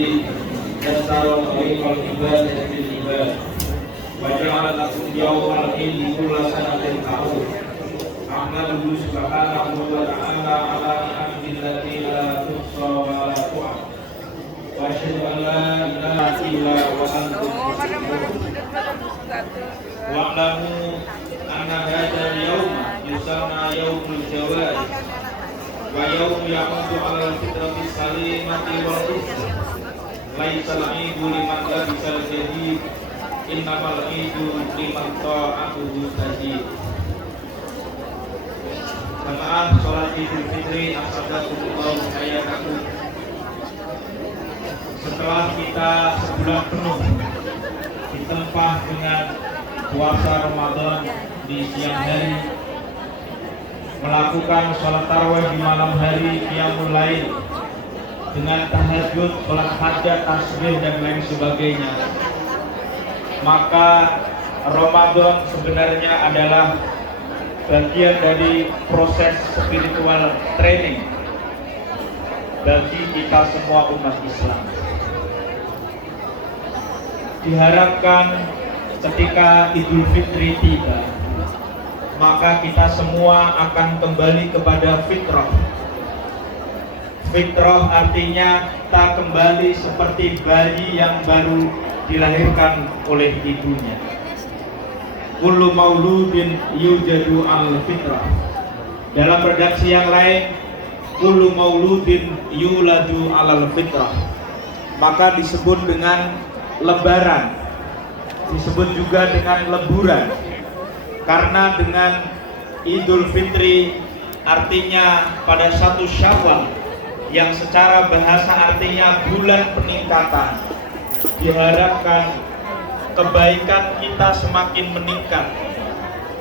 يسر طريق العباد بالعباد وجعل لكم يوم العيد كل سنة تعود أحمده سبحانه وتعالى على نعمه التي لا تحصى ولا تعد وأشهد أن لا إله إلا وأنتم مسلمون واعلموا أن هذا اليوم يسمى يوم الجوائز ويوم يعود على الفطرة السليمة والرشد ليس العيد لمن لبس الجديد إنما العيد لمن طاعته تزيد. Jamaah sholat Idul Fitri asadakumullah hayatakum. Setelah kita sebulan penuh ditempa dengan puasa Ramadan di siang hari, melakukan sholat tarawih di malam hari, qiyamul lail dengan tahajud, sholat hajat, tasbih dan lain sebagainya, maka Ramadan sebenarnya adalah bagian dari proses spiritual training bagi kita semua umat Islam. Diharapkan ketika Idul Fitri tiba, maka kita semua akan kembali kepada fitrah. Fitrah artinya kita kembali seperti bayi yang baru dilahirkan oleh ibunya. Kullu mauludin yujadu al fitrah. Dalam redaksi yang lain, kullu mauludin yuladu al fitrah. Maka disebut dengan lebaran, disebut juga dengan leburan. Karena dengan Idul Fitri artinya pada 1 Syawal, yang secara bahasa artinya bulan peningkatan, diharapkan kebaikan kita semakin meningkat.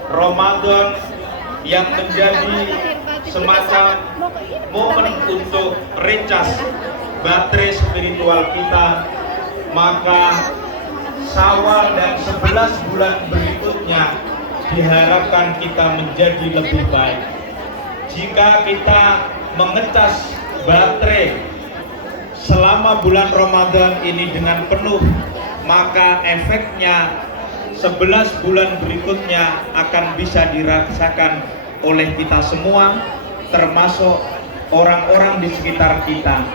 Ramadan yang menjadi semacam momen untuk recas baterai spiritual kita, maka Syawal dan 11 bulan berikutnya diharapkan kita menjadi lebih baik. Jika kita mengecas baterai selama bulan Ramadan ini dengan penuh, maka efeknya 11 bulan berikutnya akan bisa dirasakan oleh kita semua, termasuk orang-orang di sekitar kita,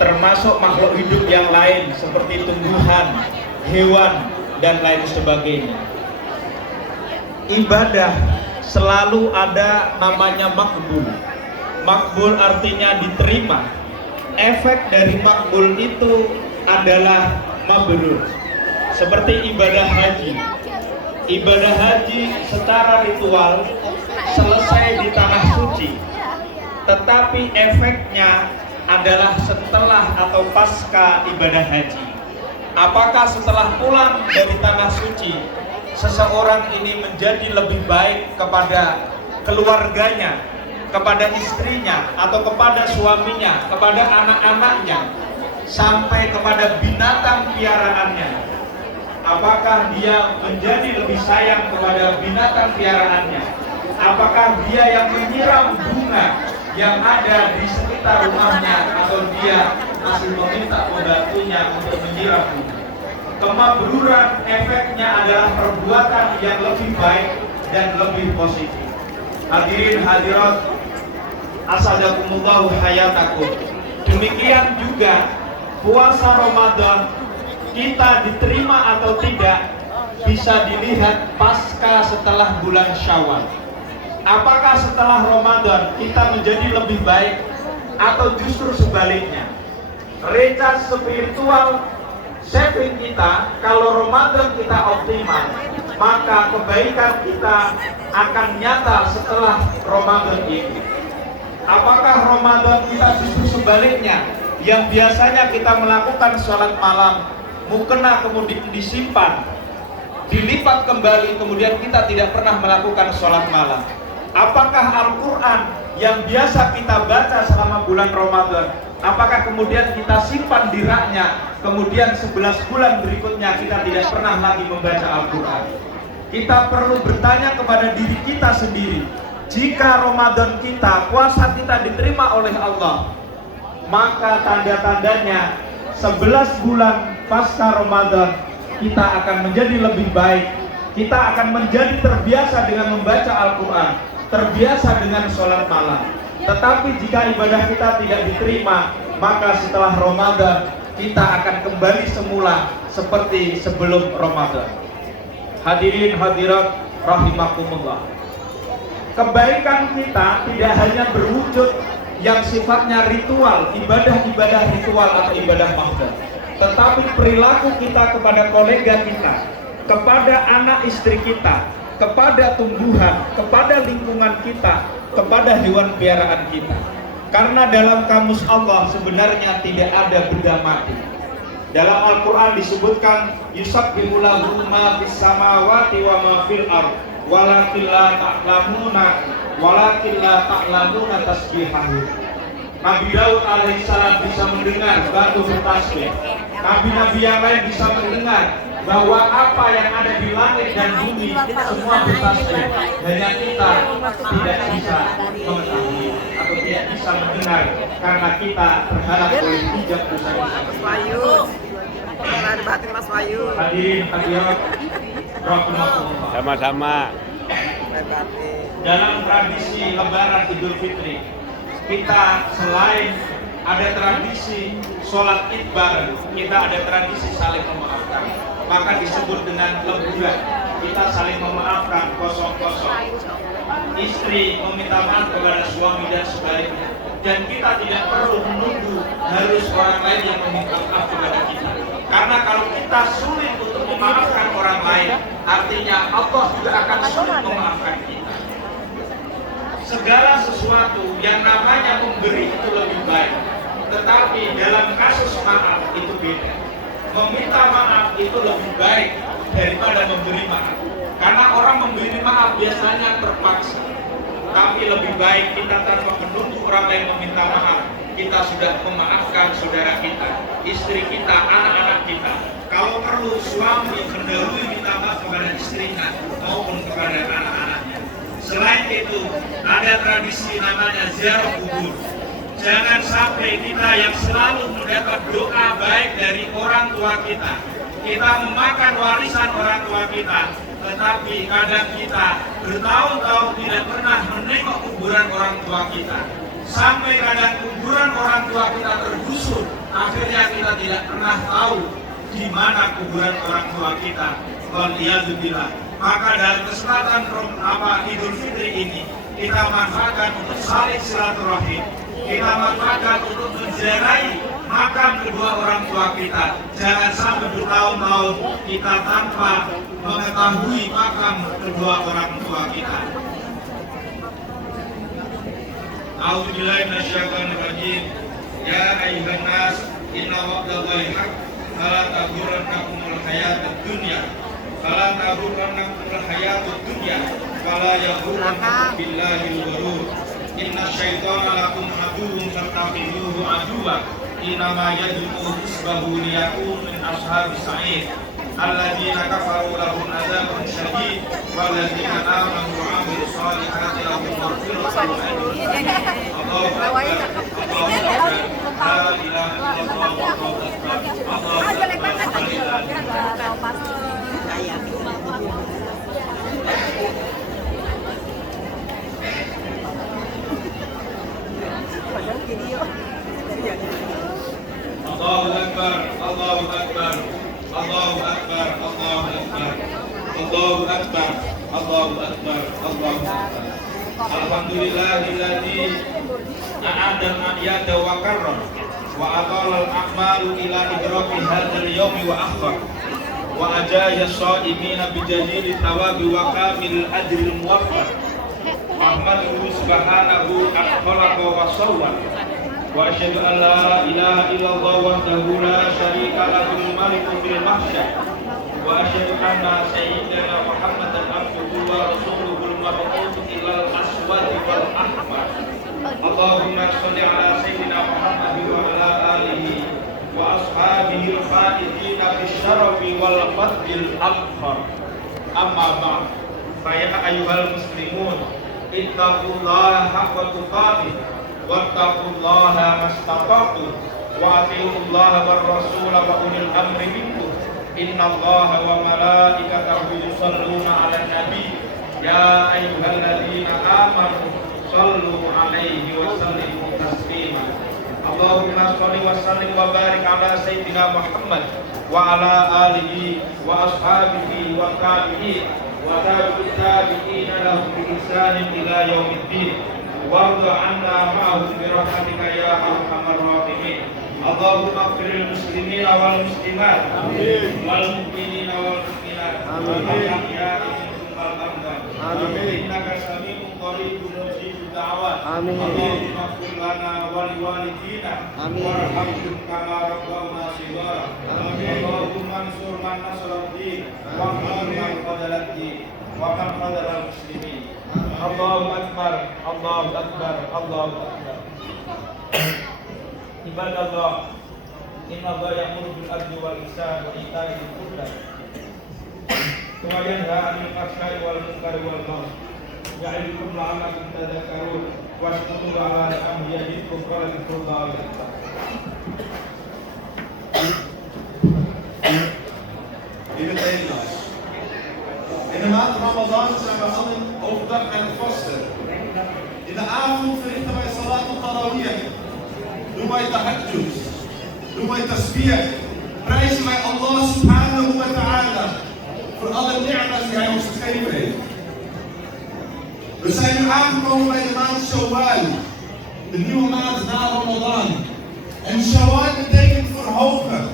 termasuk makhluk hidup yang lain seperti tumbuhan, hewan, dan lain sebagainya. Ibadah selalu ada namanya makbul. Makbul artinya diterima. Efek dari makbul itu adalah mabrur. Seperti ibadah haji. Ibadah haji secara ritual selesai di tanah suci, tetapi efeknya adalah setelah atau pasca ibadah haji. Apakah setelah pulang dari tanah suci seseorang ini menjadi lebih baik kepada keluarganya, kepada istrinya, atau kepada suaminya, kepada anak-anaknya, sampai kepada binatang piaraannya? Apakah dia menjadi lebih sayang kepada binatang piaraannya? Apakah dia yang menyiram bunga yang ada di sekitar rumahnya, atau dia masih meminta pembantunya untuk menyiram bunga? Kemabruran efeknya adalah perbuatan yang lebih baik dan lebih positif. Hadirin hadirat asadakumullahu hayatakum. Demikian juga puasa Ramadan kita diterima atau tidak bisa dilihat pasca setelah bulan Syawal. Apakah setelah Ramadan kita menjadi lebih baik atau justru sebaliknya? Recas spiritual saving kita, kalau Ramadan kita optimal, maka kebaikan kita akan nyata setelah Ramadan ini. Apakah Ramadan kita justru sebaliknya, yang biasanya kita melakukan sholat malam, mukena kemudian disimpan, dilipat kembali, kemudian kita tidak pernah melakukan sholat malam? Apakah Al-Quran yang biasa kita baca selama bulan Ramadan, apakah kemudian kita simpan di raknya, kemudian 11 bulan berikutnya kita tidak pernah lagi membaca Al-Quran? Kita perlu bertanya kepada diri kita sendiri. Jika Ramadan kita, puasa kita diterima oleh Allah, maka tanda-tandanya 11 bulan pasca Ramadan kita akan menjadi lebih baik. Kita akan menjadi terbiasa dengan membaca Al-Quran, terbiasa dengan sholat malam. Tetapi jika ibadah kita tidak diterima, maka setelah Ramadan kita akan kembali semula seperti sebelum Ramadan. Hadirin hadirat rahimakumullah. Kebaikan kita tidak hanya berwujud yang sifatnya ritual, ibadah-ibadah ritual atau ibadah mahdoh, tetapi perilaku kita kepada kolega kita, kepada anak istri kita, kepada tumbuhan, kepada lingkungan kita, kepada hewan piaraan kita. Karena dalam kamus Allah sebenarnya tidak ada benda mati. Dalam Al-Quran disebutkan yusabbihu lahu ma fis samawati wa ma fil ardh walakin la ta'lamuna tasbihahu. Nabi Daud alaihissalam bisa mendengar batu bertasbih. Nabi-nabi yang lain bisa mendengar bahwa apa yang ada di langit dan bumi semua bertasbih. Hanya kita tidak bisa mengetahui atau tidak bisa mendengar karena kita terhalang oleh hijab dosa-dosa. Mas Wahyu. Hadirin hadirat rahimakumullah. Sama-sama. Dalam tradisi Lebaran Idul Fitri, kita selain ada tradisi sholat Id bareng, kita ada tradisi saling memaafkan. Maka disebut dengan leburan. Kita saling memaafkan kosong-kosong. Istri meminta maaf kepada suami dan sebaliknya. Dan kita tidak perlu menunggu harus orang lain yang meminta maaf kepada kita. Karena kalau kita sulit untuk memaafkan orang lain, artinya Allah juga akan sulit memaafkan kita. Segala sesuatu yang namanya memberi itu lebih baik, tetapi dalam kasus maaf itu beda. Meminta maaf itu lebih baik daripada memberi maaf. Karena orang memberi maaf biasanya terpaksa. Tapi lebih baik kita tanpa menunggu orang lain meminta maaf, kita sudah memaafkan saudara kita, istri kita, anak-anak kita. Kalau perlu suami mendahului minta maaf kepada istrinya maupun kepada anak-anaknya. Selain itu, ada tradisi namanya ziarah kubur. Jangan sampai kita yang selalu mendapat doa baik dari orang tua kita, kita memakan warisan orang tua kita, tetapi kadang kita bertahun-tahun tidak pernah menengok kuburan orang tua kita. Sampai kadang kuburan orang tua kita tergusur, akhirnya kita tidak pernah tahu di mana kuburan orang tua kita. Waliyadzubillah. Maka dalam kesempatan Idul Fitri ini, kita manfaatkan untuk saling silaturahim. Kita manfaatkan untuk menziarahi makam kedua orang tua kita. Jangan sampai bertahun-tahun kita tanpa mengetahui makam kedua orang tua kita. A'udzubillahi minasyaitonir rajim. Ya ayyuhan nas, inna wa'dallahi haqq, fala taghurrannakumul hayatud dunya. Fala taghurrannakumul hayatud dunya, fala yaghurrannakum billahil ghurur. Inna syaitana lakum aduwwun fattakhidhuhu aduwwa. Innama yad'u hizbahu liyakunu min ashabis sa'ir. Alladzina kafaru lahum adzabun syadid walladzina amanu wa 'amilus shalihati lahum maghfiratun wa ajrun karim. Allahu akbar. Allahu akbar. La ilaha illallah wallahu akbar. Allahu akbar. Allahu akbar, Allahu akbar, Allahu akbar, Allahu akbar, Allahu akbar, Allahu akbar, Allahu akbar. Alhamdulillahilladzi a'ada al-a'yada wa karram wa atala al-a'malu ila idraki hadzal yawmi wa akhbar wa ajaya as-sha'imina bi jazili thawabi wa kamil ajril muwaffaq. Ahmaduhu subhanahu khalaqa wa sawwa. Wa asyhadu an la ilaha illallah wahdahu la syarika lahu malikul mahsyar wa asyhadu anna sayyidana Muhammadan abduhu wa rasuluhul mab'uts ilal aswadi wal ahmar. Allahumma shalli ala sayyidina Muhammad wa ala alihi wa ashabihi al-faizina bisyarafi wal fadlil akbar. Amma ba'd. Fa ya ayyuhal muslimun, ittaqullaha haqqa tuqatih wattaqullaha mastata'tum وأطيعوا الله والرسول وأولي الأمر منكم إن الله وملائكته يصلون على النبي يا أيها الذين آمنوا صلوا عليه وسلموا تسليما اللهم صل وسلم وبارك على سيدنا محمد وعلى آله وأصحابه والتابعين والتابعين لهم بإحسان إلى يوم الدين وارض عنا معهم برحمتك يا أرحم الراحمين اللهم اغفر للمسلمين والمسلمات والمؤمنين والمؤمنات والأحياء منهم والأموات إنك سميع قريب مجيب الدعوات اللهم اغفر لنا ولوالدينا وارحمهم كما ربونا صغارا اللهم انصر من نصر الدين واحفظ من خذل الدين ومن خذل المسلمين الله أكبر الله أكبر الله أكبر عباد الله إن الله يأمر بالعدل والإحسان وإيتاء ذي القربى وينهى عن الفحشاء والمنكر والبغي يعظكم لعلكم تذكرون واشكروا على نعمه يزدكم ولذكر الله أكبر. In het Nederlands. In de maand Ramadan zijn we allen overdag aan het vasten. In de avond verrichten wij salat al-tarawih. Doen wij tahajjud. Doen wij tasbih. Prijzen wij Allah subhanahu wa ta'ala voor alle ni'mas die hij ons gegeven heeft. We zijn nu aangekomen bij de maand Shawwal. De nieuwe maand na Ramadan. En Shawwal betekent verhogen.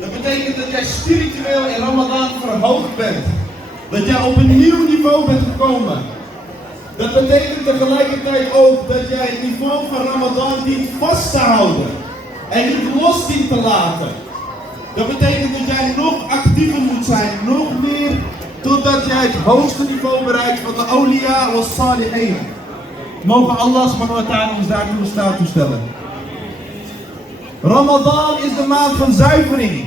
Dat betekent dat jij spiritueel in Ramadan verhoogd bent. Dat jij op een nieuw niveau bent gekomen. Dat betekent tegelijkertijd ook dat jij het niveau van Ramadan dient vast te houden. En niet los dient te laten. Dat betekent dat jij nog actiever moet zijn. Nog meer totdat jij het hoogste niveau bereikt van de awliya wa salihin. Mogen Allah subhanahu wa ta'ala ons daartoe in staat toestellen. Ramadan is de maand van zuivering.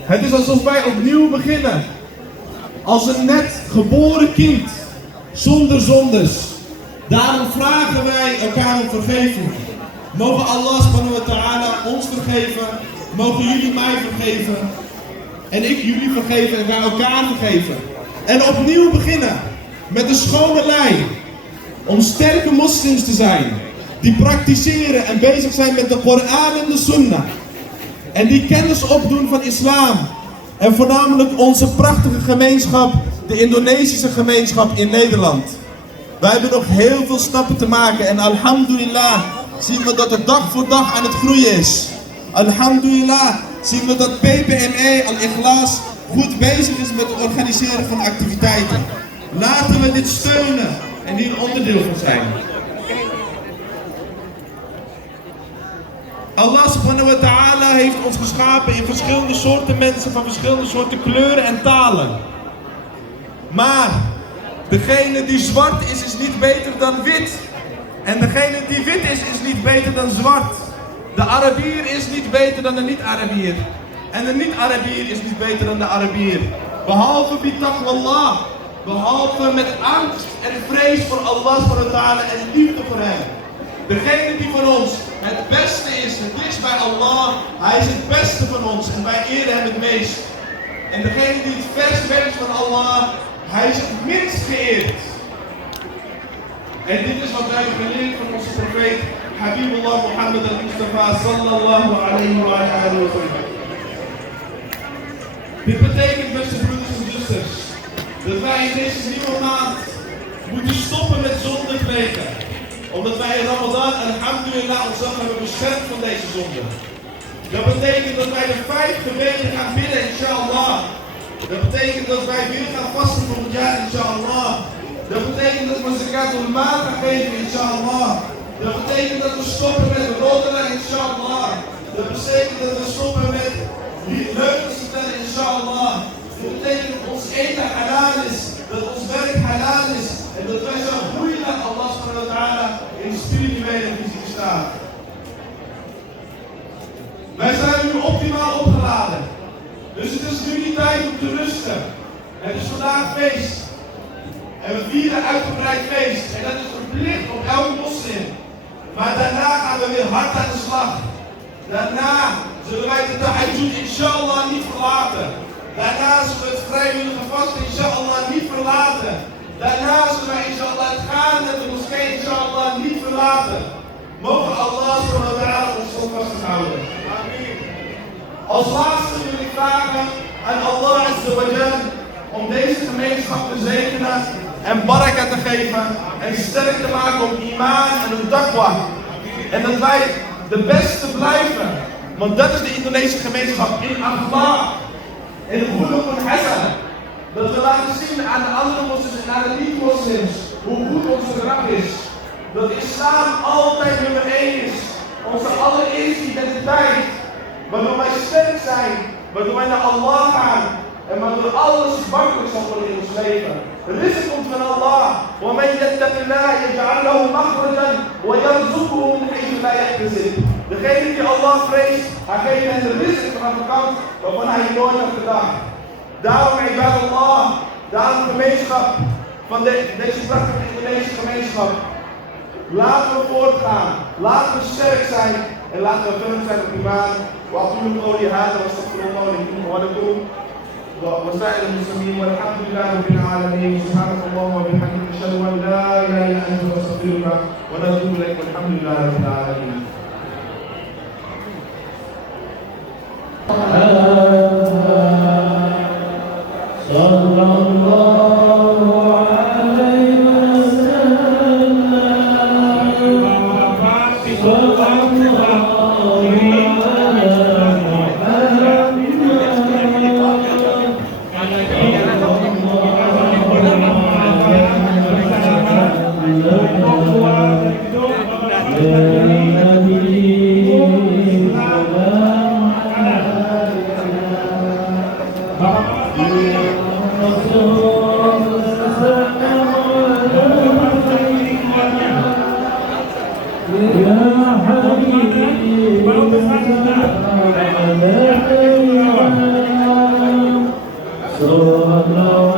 Het is alsof wij opnieuw beginnen. Als een net geboren kind. Zonder zondes. Daarom vragen wij elkaar om vergeving. Mogen Allah subhanahu wa ta'ala ons vergeven. Mogen jullie mij vergeven. En ik jullie vergeven en wij elkaar vergeven. En opnieuw beginnen. Met een schone lei. Om sterke moslims te zijn. Die praktiseren en bezig zijn met de Koran en de Sunnah. En die kennis opdoen van islam. En voornamelijk onze prachtige gemeenschap, de Indonesische gemeenschap in Nederland. Wij hebben nog heel veel stappen te maken en alhamdulillah zien we dat het dag voor dag aan het groeien is. Alhamdulillah zien we dat PPME Al-Ikhlas goed bezig is met het organiseren van activiteiten. Laten we dit steunen en hier een onderdeel van zijn. Allah subhanahu wa ta'ala heeft ons geschapen in verschillende soorten mensen van verschillende soorten kleuren en talen. Maar degene die zwart is niet beter dan wit. En degene die wit is niet beter dan zwart. De Arabier is niet beter dan de niet-Arabier. En de niet-Arabier is niet beter dan de Arabier. Behalve bitaqwallah. Behalve met angst en vrees voor Allah subhanahu wa ta'ala en liefde voor hem. Degene die van ons het beste is, het dichtst bij Allah, hij is het beste van ons en wij eren hem het meest. En degene die het verst weg is van Allah, hij is het minst geëerd. En dit is wat wij hebben geleerd van onze profeet, Habibullah Muhammad al-Mustafa sallallahu alayhi wa sallam. Dit betekent, beste broeders en zusters, dat wij in deze nieuwe maand moeten stoppen met zonde plegen. Omdat wij in Ramadan, alhamdulillah, onszelf hebben beschermd van deze zonde. Dat betekent dat wij de 5 gebeden gaan bidden, inshallah. Dat betekent dat wij weer gaan vasten voor het jaar, inshallah. Dat betekent dat we zakat al maal gaan geven, inshallah. Dat betekent dat we stoppen met roddelen, inshallah. Dat betekent dat we stoppen met leugens te vertellen, inshallah. Dat betekent dat ons eten halal is, dat ons werk halal is. En dat wij zo groeien naar Allah subhanahu wa ta'ala in de spirituele en fysieke staat. Wij zijn nu optimaal opgeladen. Dus het is nu niet tijd om te rusten. Het is vandaag feest. En we vieren uitgebreid feest. En dat is verplicht op elke moslim. Maar daarna gaan we weer hard aan de slag. Daarna zullen wij de tahajjud inshallah niet verlaten. Daarna zullen we het vrijwillige vasten inshallah niet verlaten. Daarna zullen wij inshallah het gaan naar de moskee inshallah niet verlaten. Mogen Allah subhanahu wa ta'ala ons standvastig houden. Amen. Als laatste wil ik vragen aan Allah azza wa jal om deze gemeenschap te zegenen en baraka te geven en sterk te maken op iman en op taqwa. En dat wij de beste blijven, want dat is de Indonesische gemeenschap in akhlaq, in de khuluq en hasana. Dat we laten zien aan de andere moslims en aan de niet-moslims hoe goed ons gedrag is. Dat islam altijd nummer 1 is, onze allereerste identiteit, waardoor wij sterk zijn, waardoor wij naar Allah gaan en waardoor alles makkelijk zal worden in ons leven. Rizq komt van Allah. وَمَنْ يَتَّقِ اللَّهَ يَجْعَلْ لَهُ مَخْرَجًا وَيَرْزُقْهُ مِنْ حَيْثُ لَا يَحْتَسِبُ. Degene die Allah vreest, hij geeft hen de rizq vanaf de kant waarvan hij nooit had gedacht. Daarom, ibadallah, daarom gemeenschap van deze prachtige Indonesische gemeenschap. Laten we voortgaan, laten we sterk zijn en laten we firm zijn op iman. وأقول قولي هذا وأستغفر الله لكم ولكم وسائر المسلمين والحمد لله رب العالمين. سبحانك اللهم وبحمدك أشهد أن لا إله إلا أنت أستغفرك ونتوب إليك والحمد لله رب العالمين. So